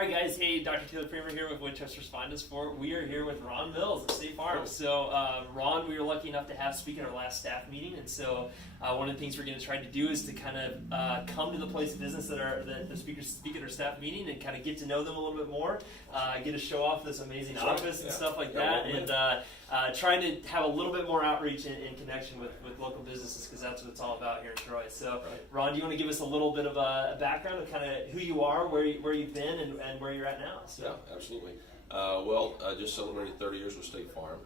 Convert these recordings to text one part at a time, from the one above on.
Alright guys, hey, Dr. Taylor Kramer here with Winchester Spine and Sport. We are here with Ron Mills at State Farm. So Ron, we were lucky enough to have speak at our last staff meeting, and so one of the things we're going to try to do is to kind of come to the place of business that the speakers speak at our staff meeting and kind of get to know them a little bit more, get to show off this amazing office and stuff like that, and trying to have a little bit more outreach and connection with local businesses, because that's what it's all about here in Troy. So Ron, do you want to give us a little bit of a background of kind of who you are, where you've been, and where you're at now? So. Yeah, absolutely. Just celebrated 30 years with State Farm.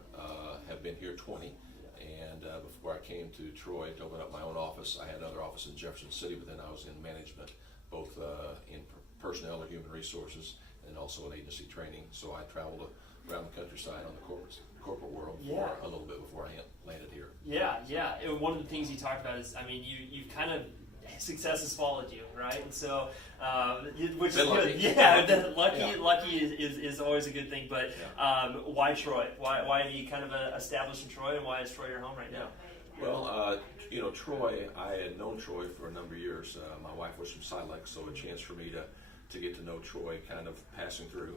Have been here 20. And before I came to Troy to open up my own office, I had another office in Jefferson City, but then I was in management, both in personnel or human resources, and also in agency training. So I traveled around the countryside on the corporate world for a little bit before I landed here. Yeah. One of the things you talked about is, I mean, you kind of, success has followed you, right? And so, which is good. Yeah, lucky is always a good thing. But why Troy? Why have you kind of established in Troy, and why is Troy your home right now? Well, Troy, I had known Troy for a number of years. My wife was from Silex, so a chance for me to get to know Troy, kind of passing through,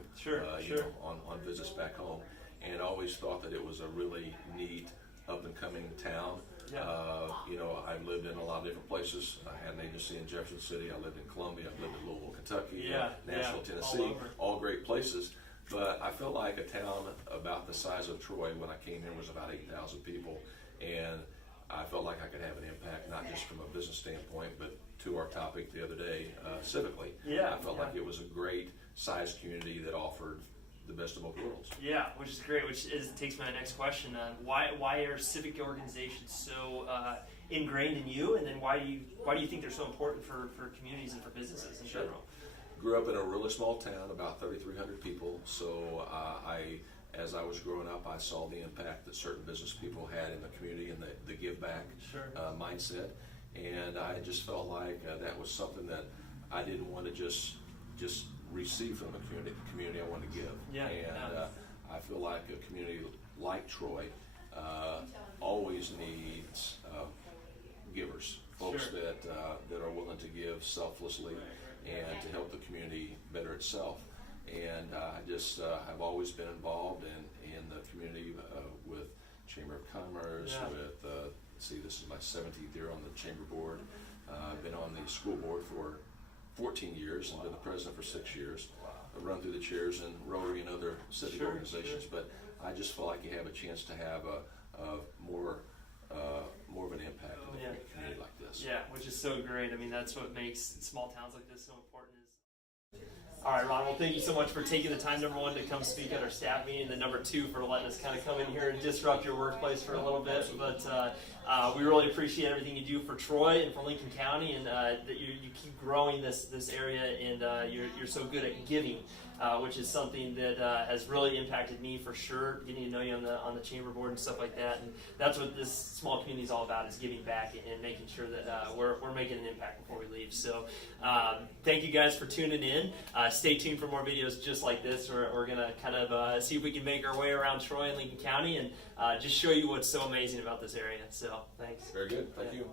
on visits back home, and always thought that it was a really neat, up and coming town. I've lived in a lot of different places. I had an agency in Jefferson City. I lived in Columbia. I lived in Louisville, Kentucky, Nashville, Tennessee, all great places. But I felt like a town about the size of Troy when I came here was about 8,000 people, and I felt like I could have an impact, not just from a business standpoint, but to our topic the other day, civically. I felt like it was a great sized community that offered the best of both worlds. Yeah, which is great. Takes me to my next question. Why are civic organizations so ingrained in you, and then why do you think they're so important for communities and for businesses in general? Grew up in a really small town, about 3,300 people. So as I was growing up, I saw the impact that certain business people had in the community and the give back mindset, and I just felt like that was something that I didn't want to just receive from the community. I want to give. I feel like a community like Troy always needs givers, folks that are willing to give selflessly and to help the community better itself. And I just have always been involved in the community with Chamber of Commerce, with this is my 17th year on the Chamber Board. I've been on the school board for 14 years and been the president for 6 years. I've run through the chairs in Rotary and other civic organizations, but I just feel like you have a chance to have a more of an impact in a community like this. Yeah, which is so great. I mean, that's what makes small towns like this so important. All right, Ron, well, thank you so much for taking the time, number one, to come speak at our staff meeting, and number two, for letting us kind of come in here and disrupt your workplace for a little bit. But we really appreciate everything you do for Troy and for Lincoln County, and that you keep growing this area, and you're so good at giving, which is something that has really impacted me for sure, getting to know you on the chamber board and stuff like that. And that's what this small community is all about, is giving back and making sure that we're making an impact before we leave. So thank you guys for tuning in. Stay tuned for more videos just like this. We're going to kind of see if we can make our way around Troy and Lincoln County and just show you what's so amazing about this area. So thanks. Very good. Thank you.